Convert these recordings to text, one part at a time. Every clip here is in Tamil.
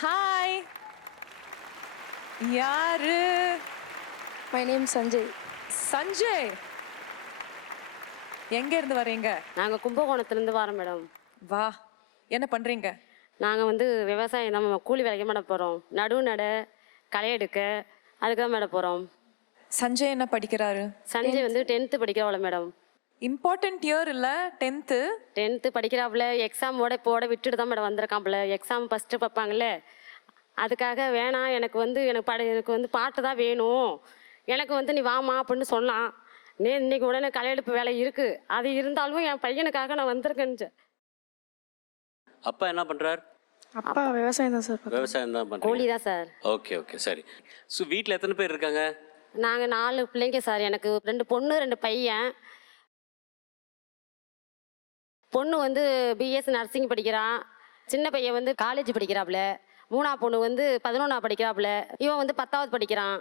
ஹாய். யாரு? My name Sanjay. சஞ்சய். எங்க இருந்து வரீங்க? நாங்கள் கும்பகோணத்துலேருந்து வரோம் மேடம். வா. என்ன பண்றீங்க? நாங்கள் வந்து விவசாயம் தான், கூலி வேலைக்கு மேடம் போகிறோம். நடுவு நட, களை எடுக்க, அதுக்கு தான் மேடம் போகிறோம். சஞ்சய் என்ன படிக்கிறாரு? சஞ்சய் வந்து 10th படிக்கிறவள மேடம். இம்பார்ட்டன்ட் இயர் இல்ல 10th. 10th படிக்கிறாப்புல. எக்ஸாமோட இப்போட விட்டுட்டு தான் மேடம் வந்திருக்காப்புல. எக்ஸாம் ஃபஸ்ட்டு பார்ப்பாங்கல்ல, அதுக்காக வேணாம் எனக்கு வந்து பாட்டு தான் வேணும், எனக்கு வந்து நீ வாமா அப்படின்னு சொன்னான். இன்னைக்கு உடனே களை எடுப்பு வேலை இருக்குது, அது இருந்தாலும் என் பையனுக்காக நான் வந்திருக்கேன்னு. அப்பா என்ன பண்றார்? அப்பா விவசாயம் தான் சார். விவசாயம் தான் பண்றாரு. கூலி தான் சார். ஓகே ஓகே சரி. ஸோ வீட்டில் எத்தனை பேர் இருக்காங்க? நாங்கள் 4 பிள்ளைங்க சார். எனக்கு 2 பொண்ணு 2 பையன். பொண்ணு வந்து பிஎஸ்சி நர்சிங் படிக்கிறான். சின்ன பையன் வந்து காலேஜ் படிக்கிறாப்புல. 3ஆவது பொண்ணு வந்து 11ஆவது படிக்கிறாப்புல. இவன் வந்து 10வது படிக்கிறான்.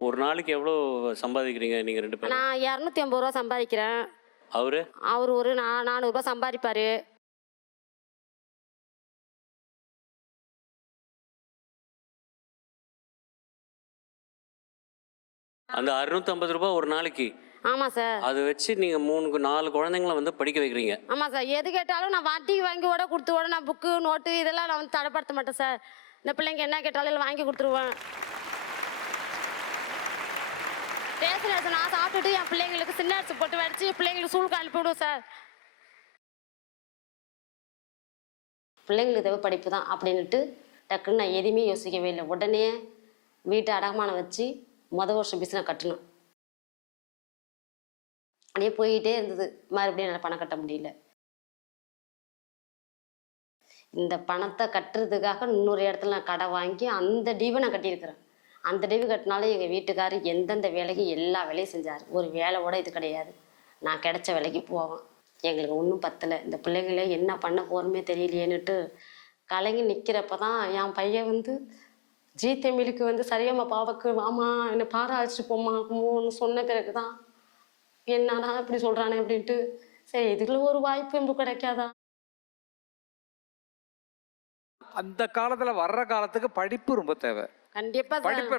ஒரு நாளைக்கு எவ்வளோ சம்பாதிக்கிறீங்க நீங்க 2 பேரும்? நான் 250 ரூபா சம்பாதிக்கிறேன். அவர் ஒரு 400 ரூபாய் சம்பாதிப்பாரு. அந்த 650 ரூபாய் ஒரு நாளைக்கு? ஆமாம் சார். அதை வச்சு நீங்க 4 குழந்தைங்களை வந்து படிக்க வைக்கிறீங்க? ஆமாம் சார். எது கேட்டாலும் நான் வட்டி வாங்கி கொடுத்து நான் புக்கு நோட்டு இதெல்லாம் நான் வந்து தடைப்படுத்த மாட்டேன் சார். இந்த பிள்ளைங்க என்ன கேட்டாலும் வாங்கி கொடுத்துருவேன். ரேஷன் அரிசி நான் சாப்பிட்டுட்டு என் பிள்ளைங்களுக்கு சின்ன அரிசி போட்டு வடிச்சு பிள்ளைங்களுக்கு ஸ்கூலுக்கு அனுப்பிவிடுவோம் சார். பிள்ளைங்களுக்கு தேவை படிப்பு தான் அப்படின்ட்டு டக்குன்னு நான் எதுவுமே யோசிக்கவே இல்லை. உடனே வீட்டை அடமானம் வச்சு வருஷம் பீஸ் நான் கட்டணும். அப்படியே போயிட்டே இருந்தது. மறுபடியும் என்னால் பணம் கட்ட முடியல. இந்த பணத்தை கட்டுறதுக்காக இன்னொரு இடத்துல நான் கடை வாங்கி அந்த டியூவை நான் கட்டியிருக்கிறேன். அந்த டியூ கட்டினாலும் எங்கள் வீட்டுக்காரர் எந்தெந்த வேலைக்கு எல்லா வேலையும் செஞ்சார். ஒரு வேலையோட இது கிடையாது. நான் கிடைச்ச வேலைக்கு போவேன். எங்களுக்கு ஒன்றும் பத்தலை. இந்த பிள்ளைங்கள என்ன பண்ண போகிறோமே தெரியலையேன்னுட்டு கலங்கி நிற்கிறப்ப தான் என் பையன் வந்து ஜி தமிழுக்கு வந்து சரியாம்மா பாவக்கு வாமா என்னை பாட அழைச்சிட்டு போமான்னு சொன்ன பிறகு தான் என்னடா இப்படி சொல்கிறானே அப்படின்ட்டு சரி இதுக்குள்ள ஒரு வாய்ப்பு எனக்கு கிடைக்காதா. அந்த காலத்துல வர்ற காலத்துக்கு படிப்பு ரொம்ப தேவை. கண்டிப்பா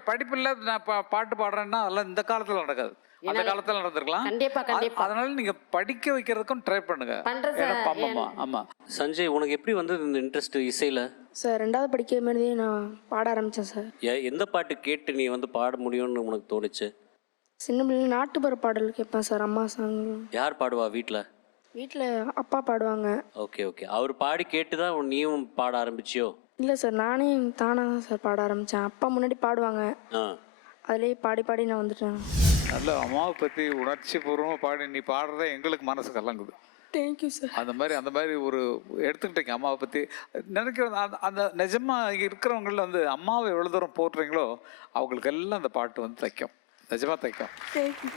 படிப்பு இல்ல நான் பாட்டு பாடுறேன்னா அதெல்லாம் இந்த காலத்துல நடக்காது. அந்த காலத்துல நடந்திருக்கலாம். கண்டிப்பா அதனால நீங்க படிக்க வைக்கிறதுக்கும் ட்ரை பண்ணுங்க. ஆமா. சஞ்சய், உனக்கு எப்படி வந்தது இந்த இன்ட்ரெஸ்ட் இசையில? சார் 2வது படிக்கிற மாதிரி நான் பாட ஆரம்பித்தேன் சார். எந்த பாட்டு கேட்டு நீ வந்து பாட முடியும்னு உனக்கு தோணுச்சு? சின்ன பிள்ளைங்க நாட்டுப்புற பாடல் கேட்பேன் சார். அம்மா சாங். யார் பாடுவா வீட்டில்? வீட்டில் அப்பா பாடுவாங்க. Okay okay. அவர் பாடி கேட்டு தான் நீயும் பாட ஆரம்பிச்சியோ? இல்லை சார், நானே தானாக தான் சார் பாட ஆரம்பித்தேன். அப்பா முன்னாடி பாடுவாங்க, அதுலேயே பாடி பாடி நான் வந்துட்டேன். நல்ல அம்மாவை பற்றி உணர்ச்சி பூர்வமாக பாடி நீ பாடுறத எங்களுக்கு மனசு கலங்குது. Thank you sir. அந்த மாதிரி ஒரு எடுத்துக்கிட்டீங்க அம்மாவை பற்றி நினைக்கிறேன். அந்த நிஜமாக இங்கே இருக்கிறவங்கள வந்து அம்மாவை எவ்வளோ தூரம் போட்டுறீங்களோ அவங்களுக்கு எல்லாம் அந்த பாட்டு வந்து தைக்கும். நிஜமாக தைக்கும். தேங்க்யூ.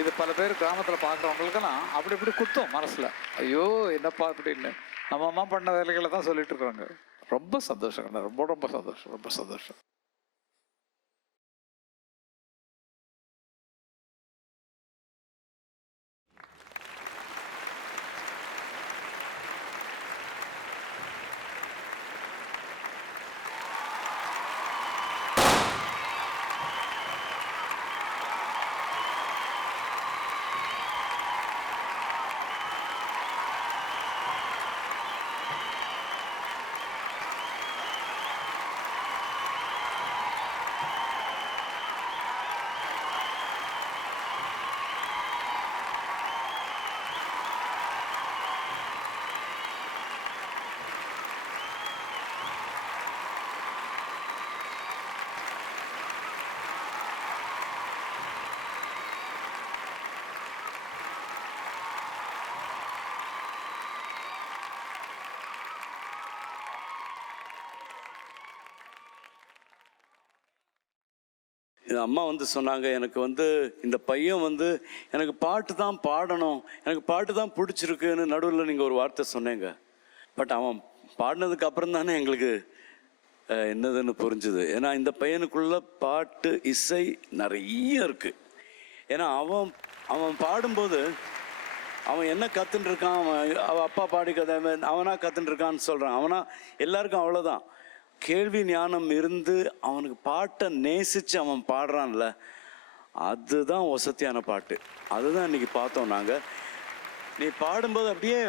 இது பல பேர் கிராமத்தில் பார்க்குறவங்களுக்கெல்லாம் அப்படி இப்படி குத்தும் மனசில். ஐயோ என்னப்பா அப்படின்னு நம்ம அம்மா பண்ண வேலைகளை தான் சொல்லிட்டு இருக்கிறாங்க. ரொம்ப சந்தோஷம். ரொம்ப சந்தோஷம். அம்மா வந்து சொன்னாங்க, எனக்கு வந்து இந்த பையன் வந்து எனக்கு பாட்டு தான் பாடணும், எனக்கு பாட்டு தான் பிடிச்சிருக்குன்னு நடுவில் நீங்கள் ஒரு வார்த்தை சொன்னீங்க. பட் அவன் பாடினதுக்கு அப்புறம் தானே எங்களுக்கு என்னதுன்னு புரிஞ்சுது. ஏன்னா இந்த பையனுக்குள்ள பாட்டு இசை நிறைய இருக்குது. ஏன்னா அவன் பாடும்போது அவன் என்ன கற்றுன்னு இருக்கான், அவன் அப்பா பாடி கதை அவனா கற்றுன்னு இருக்கான்னு சொல்கிறான். அவனா எல்லாருக்கும் அவ்வளோதான். கேள்வி ஞானம் இருந்து அவனுக்கு பாட்டை நேசித்து அவன் பாடுறான்ல, அதுதான் வசதியான பாட்டு. அதுதான் இன்னைக்கு பார்த்தோம் நாங்கள். நீ பாடும்போது அப்படியே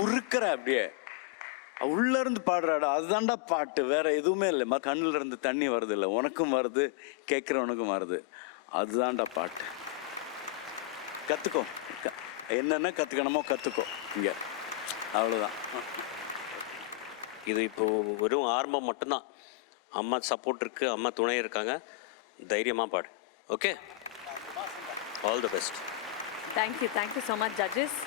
உருக்கிற, அப்படியே உள்ள இருந்து பாடுறாடா, அதுதான்டா பாட்டு, வேற எதுவுமே இல்லை. கண்ணுல இருந்து தண்ணி வருது இல்லை, உனக்கும் வருது, கேட்குறவனுக்கும் வருது. அதுதான்டா பாட்டு. கற்றுக்கோ, என்னென்ன கற்றுக்கணுமோ கற்றுக்கோ இங்கே, அவ்வளோதான். இது இப்போ வெறும் ஆரம்பம் மட்டும்தான். அம்மா சப்போர்ட் இருக்கு, அம்மா துணை இருக்காங்க. தைரியமாக பாடு. Okay, all the best. Thank you so much judges.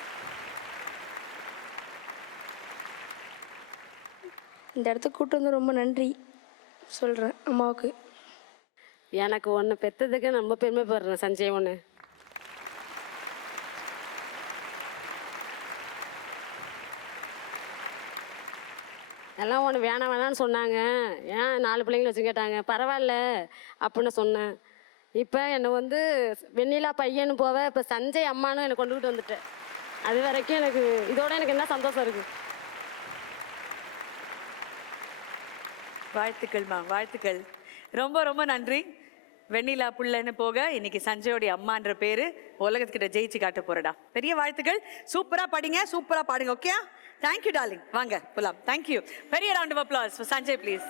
இந்த இடத்துக்கு கூட்டு வந்து ரொம்ப நன்றி சொல்கிறேன் அம்மாவுக்கு. எனக்கு ஒன்று பெற்றதுக்கு நான் ரொம்ப பெருமைப்படுறேன் சஞ்சய். ஒன்று எல்லாம் ஒன்று வேணாம் வேணான்னு சொன்னாங்க. ஏன் 4 பிள்ளைங்களை வச்சு கேட்டாங்க, பரவாயில்ல அப்படின்னு சொன்னேன். இப்போ என்னை வந்து வெண்ணிலா பையனு போவ, இப்போ சஞ்சய் அம்மானும் என்னை கொண்டுக்கிட்டு வந்துட்டேன். அது வரைக்கும் எனக்கு இதோட எனக்கு என்ன சந்தோஷம் இருக்குது. வாழ்த்துக்கள்மா, வாழ்த்துக்கள். ரொம்ப ரொம்ப நன்றி. வெண்ணிலா புள்ளன்னு போக இன்னைக்கு சஞ்சயோடைய அம்மான்ற பேரு உலகத்துக்கிட்ட ஜெயிச்சு காட்ட போறடா. பெரிய வாழ்த்துக்கள். சூப்பரா படிங்க, சூப்பரா பாடுங்க. Okay, thank you darling. வாங்க போலாம். தேங்க்யூ. பெரிய round of applause for Sanjay please.